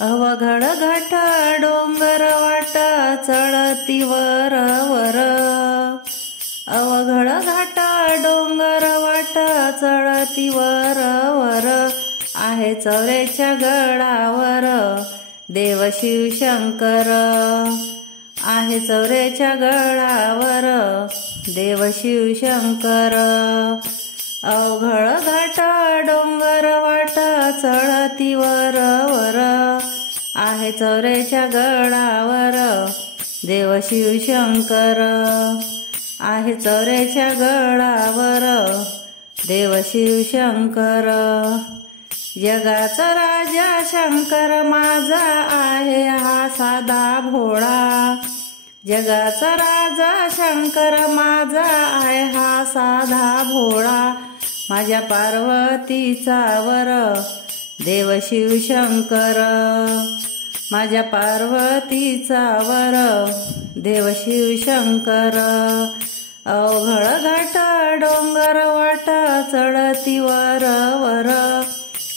अवघड घाट डोंगर वाट चढती वर वर, अवघड घाट डोंगर वाट चढती वर वर, आहे चौऱ्याच्या गडावर देव शिवशंकर, आहे चौऱ्याच्या गडावर देव शिवशंकर. अवघड घाट डोंगर वाट चढती वर वर, आहे चौऱ्याच्या गडावर देव शिवशंकर, आहे चौऱ्याच्या गडावर देव शिवशंकर. जगाचा राजा शंकर माझा आहे हा साधा भोळा, जगाचा राजा शंकर माझा आहे हा साधा भोळा, माझ्या पार्वतीचा वर देव शिवशंकर, माझ्या पार्वतीचा वर देव शिवशंकर. अवघड घाट डोंगर वाट चढती वर वर,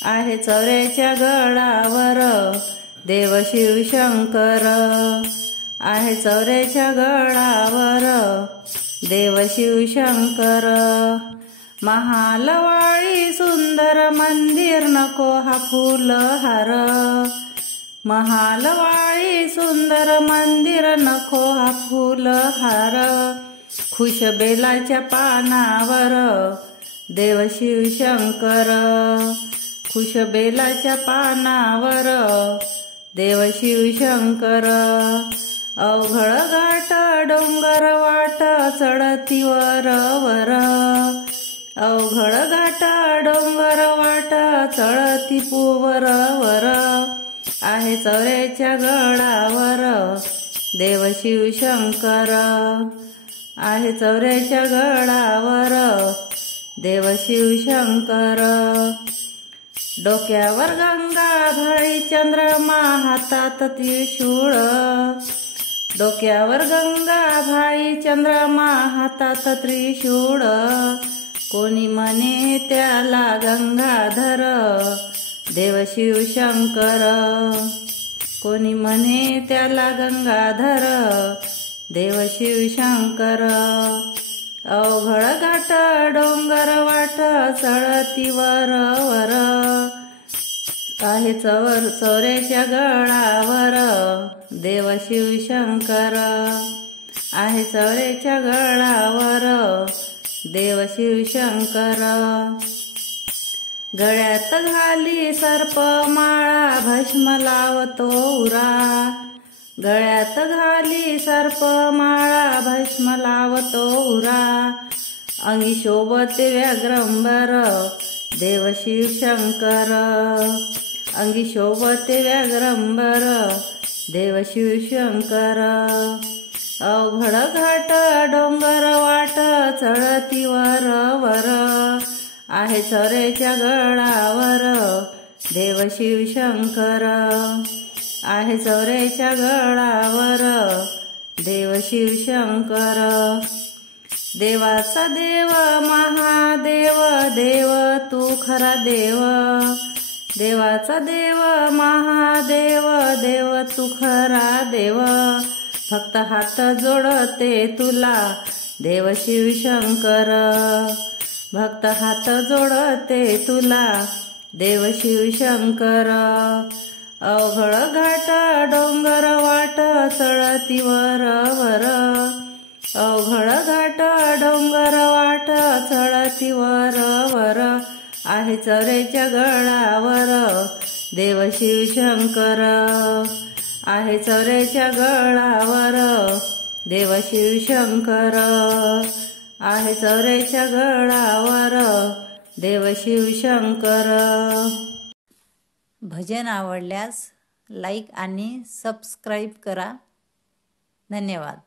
आहे चौऱ्याच्या गडावर देव शिवशंकर, आहे चौऱ्याच्या गडावर देव शिवशंकर. महालवाळी सुंदर मंदिर नको हा फुल हार, महालवाळी सुंदर मंदिर नको हा फुल हार, खुश बेलाच्या पानावर देव शिवशंकर, खुश बेलाच्या पानावर देव शिवशंकर. अवघड घाट डोंगर वाट चढती वर वर, अवघड घाट डोंगर वाट चढती वर वर, आहे चौऱ्याच्या गडावर देव शिवशंकर, आहे चौऱ्याच्या गडावर देव शिवशंकर. डोक्यावर गंगा भाई चंद्रमा हातात त्रिशूळ, डोक्यावर गंगा भाई चंद्रमा हातात त्रिशूळ, कोणी म्हणे त्याला गंगाधर देव शिवशंकर, कोणी म्हणे त्याला गंगाधर देव शिवशंकर. अवघड घाट डोंगर वाट चढती वर वर, आहे चौऱ्याच्या गडावर देव शिवशंकर, आहे चौऱ्याच्या गडावर देव शिवशंकर. गळ्यात घाली सर्प माळा भस्म लावतो उरा, गळ्यात घाली सर्प माळा भस्म लावतो उरा, अंगी शोभते व्याघ्रंबर देव शिवशंकर, अंगी शोभते व्याघ्रंबर देव शिवशंकर. अवघड घाट डोंगर वाट चढती वर वर, आहे चौऱ्याच्या गडावर देव शिवशंकर, आहे चौऱ्याच्या गडावर देव शिवशंकर. देवाचा देव महादेव देव तू खरा देव, देवाचा देव महादेव देव तू खरा देव, फक्त हात जोडते तुला देव शिवशंकर, भक्त हात जोडते तुला देव शिवशंकर. अवघड घाट डोंगर वाट चढती वर वर, अवघड घाट डोंगर वाट चढती वर वर, आहे चौऱ्याच्या गडावर देव शिवशंकर, आहे चौऱ्याच्या गडावर देव शिवशंकर, आहे चौऱ्याच्या गडावर देव शिवशंकर. भजन आवडल्यास लाईक आणि सबस्क्राईब करा. धन्यवाद.